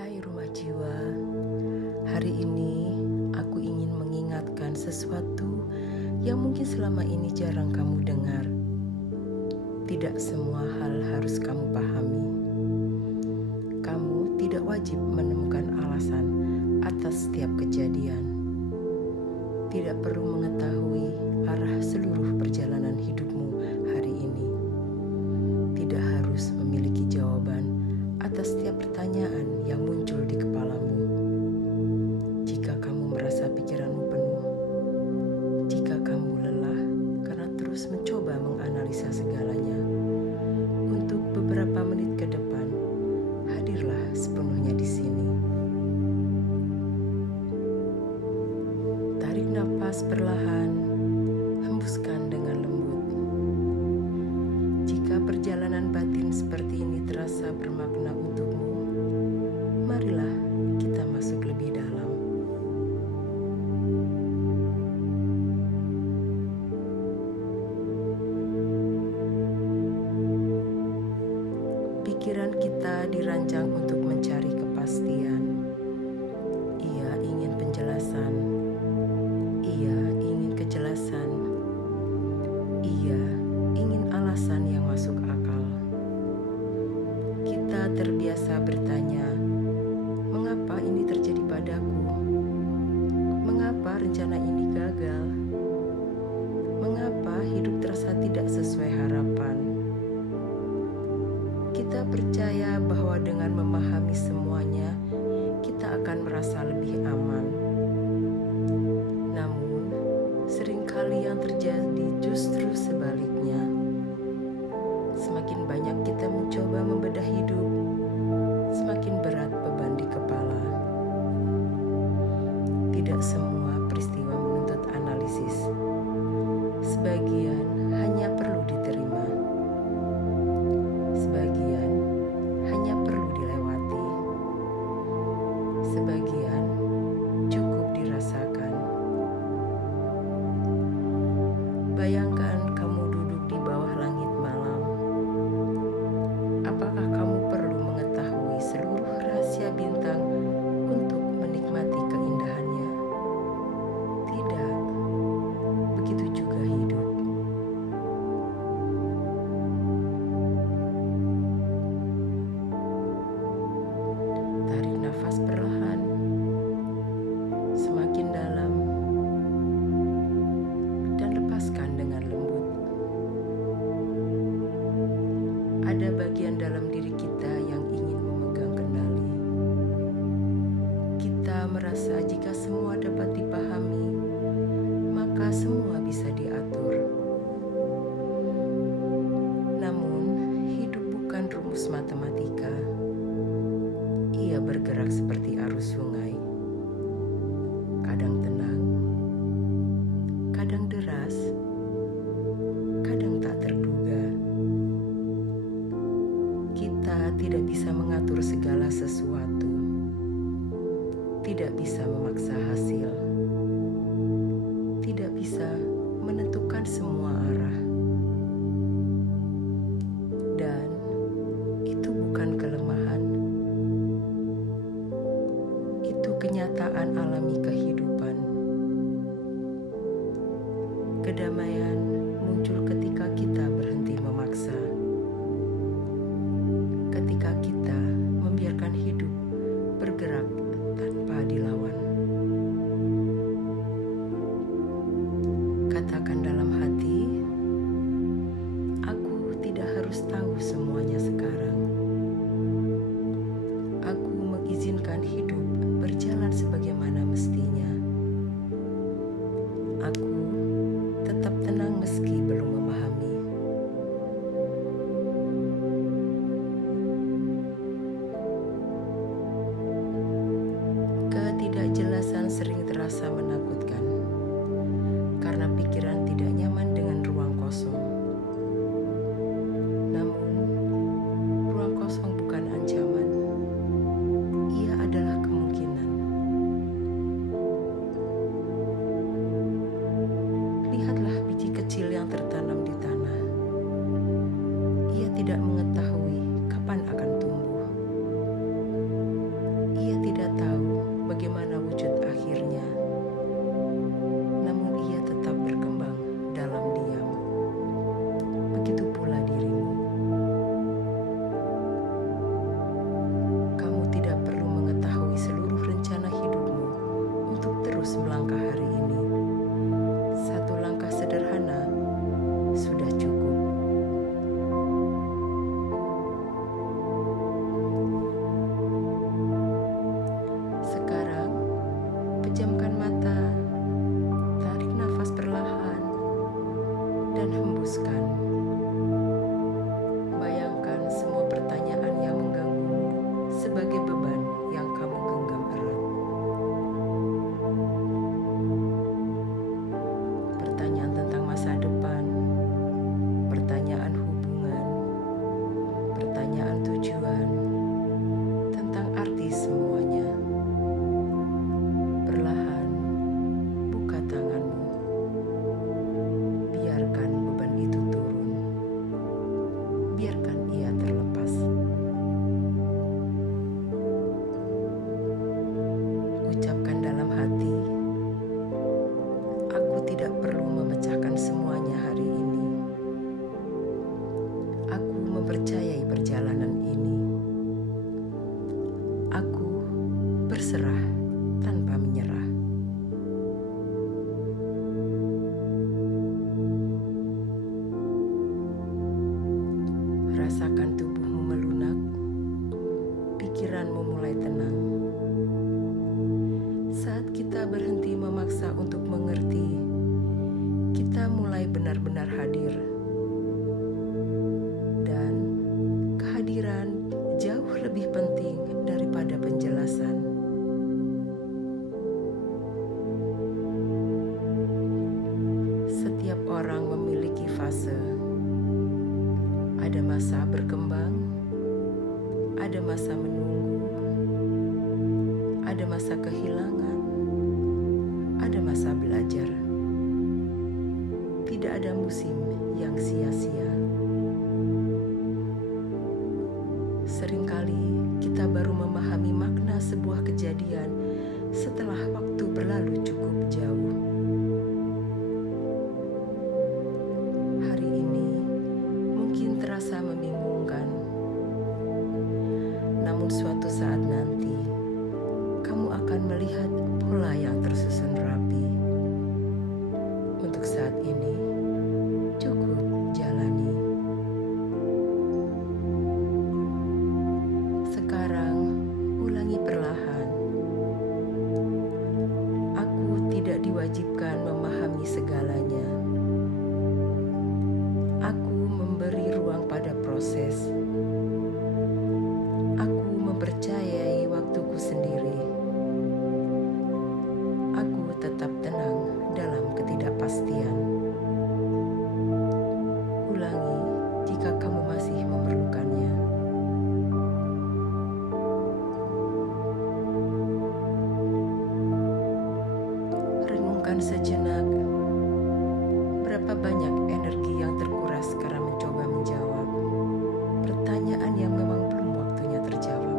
Hai rumah jiwa, hari ini aku ingin mengingatkan sesuatu yang mungkin selama ini jarang kamu dengar. Tidak semua hal harus kamu pahami. Kamu tidak wajib menemukan alasan atas setiap kejadian. Tidak perlu mengetahui arah seluruh perjalanan hidupmu hari ini. Tidak harus memiliki jawaban atas setiap pertanyaan yang muncul di kepalamu. Jika kamu merasa pikiranmu penuh, jika kamu lelah karena terus mencoba menganalisa segalanya, untuk beberapa menit ke depan, hadirlah sepenuhnya di sini. Tarik nafas perlahan, hembuskan dengan lembut. Jika perjalanan batin seperti ini terasa bermakna untukmu, marilah kita masuk lebih dalam. Pikiran kita dirancang untuk mencari kepastian. Ia ingin penjelasan. Ia ingin kejelasan. Ia ingin alasan yang masuk akal. Kita terbiasa bertanya, mengapa ini terjadi padaku? Mengapa rencana ini gagal? Mengapa hidup terasa tidak sesuai harapan? Kita percaya bahwa dengan memahami semuanya, kita akan merasa lebih aman. Namun, seringkali yang terjadi justru sebaliknya. Semakin banyak kita mencoba membedah hidup, semakin berat beban di kepala. Tidak semua peristiwa menuntut analisis. Sebagian hanya perlu diterima. Sebagian hanya perlu dilewati. Sebagian cukup dirasakan. Bayangkan kamu duduk di bawah langit malam. Apakah kamu perlu mengetahui seluruh rahasia bintang untuk menikmati keindahannya? Tidak. Begitu juga hidup. Tarik nafas perlahan, semakin dalam, dan lepaskan dengan lembut. Ada bagian dalam diri kita yang ingin memegang kendali. Kita merasa jika semua dapat dipahami, maka semua bisa diatur. Namun, hidup bukan rumus matematika. Ia bergerak seperti arus sungai. Kadang tenang, kadang deras, kadang tak terduga. Kita tidak bisa mengatur segala sesuatu, tidak bisa memaksa hasil, tidak bisa menentukan semua arah. Dan itu bukan kelemahan. Itu kenyataan alami kehidupan. Kedamaian muncul ketika kita berhenti memaksa. Ketika kita membiarkan hidup bergerak tanpa dilawan. Katakan dalam hati, aku tidak harus tahu semuanya sekarang. Aku mengizinkan hidup berjalan sebagaimana mestinya. Aku tetap tenang meski belum memahami. Ketidakjelasan sering terasa menakutkan karena pikiran tidak nyaman dengan ruang kosong. Namun, ruang kosong bukan ancaman. Ia adalah kemungkinan. Lihatlah biji kecil yang tertanam di tanah. Ia tidak mengetahui kapan akan tumbuh. ucapkan dalam hati, aku tidak perlu memecahkan semuanya hari ini. Aku mempercayai perjalanan ini. Aku berserah tanpa menyerah. Rasakan tubuhmu melunak, pikiranmu mulai tenang. Saat kita berhenti memaksa untuk mengerti, kita mulai benar-benar hadir. Dan kehadiran jauh lebih penting daripada penjelasan. Setiap orang memiliki fase. Ada masa berkembang, ada masa menunggu, ada masa kehilangan, ada masa belajar. Tidak ada musim yang sia-sia. Seringkali kita baru memahami makna sebuah kejadian setelah waktu berlalu cukup jauh. Hari ini mungkin terasa membingungkan, namun suatu saat nanti kamu akan melihat pola yang tersusun rapi. Untuk saat ini, cukup jalani. Sekarang, ulangi perlahan. Aku tidak diwajibkan memahami segalanya. Aku memberi ruang pada proses. Aku mempercayai waktuku sendiri. Aku tetap tenang dalam ketidakpastian. Ulangi jika kamu masih memerlukannya. Renungkan sejenak, berapa banyak energi yang terkuras karena mencoba menjawab pertanyaan yang memang belum waktunya terjawab.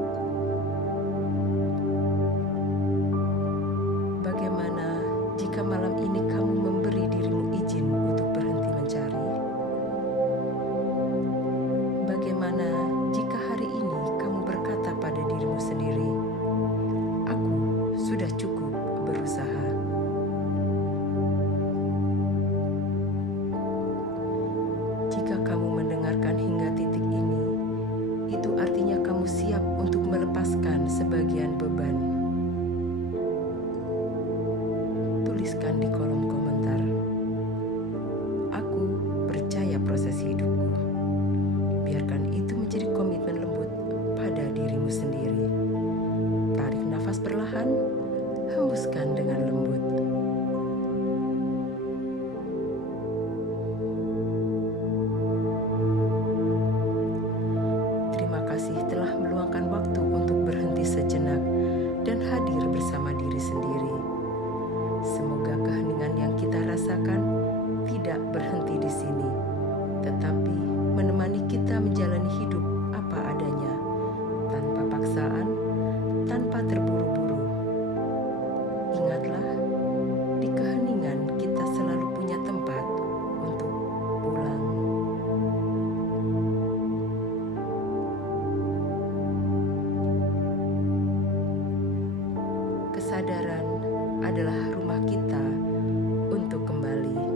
Bagaimana jika malam ini kamu memberi dirimu izin untuk berhenti mencari? Bagaimana jika hari ini kamu berkata pada dirimu sendiri, "Aku sudah cukup berusaha"? Jika kamu mendengarkan hingga titik ini, itu artinya kamu siap untuk melepaskan sebagian beban. Tuliskan di kolom komentar, "Aku percaya proses hidupku." Biarkan itu menjadi komitmen lembut pada dirimu sendiri. Tarik nafas perlahan, hembuskan dengan lembut. Terima kasih telah meluangkan waktu untuk berhenti sejenak dan hadir bersama diri sendiri. Semoga keheningan yang kita rasakan tidak berhenti di sini, tetapi menemani kita menjalani hidup apa adanya, tanpa paksaan, tanpa terburu-buru. Ingatlah, di keheningan kita selalu punya tempat untuk pulang. Kesadaran adalah rumah kita untuk kembali.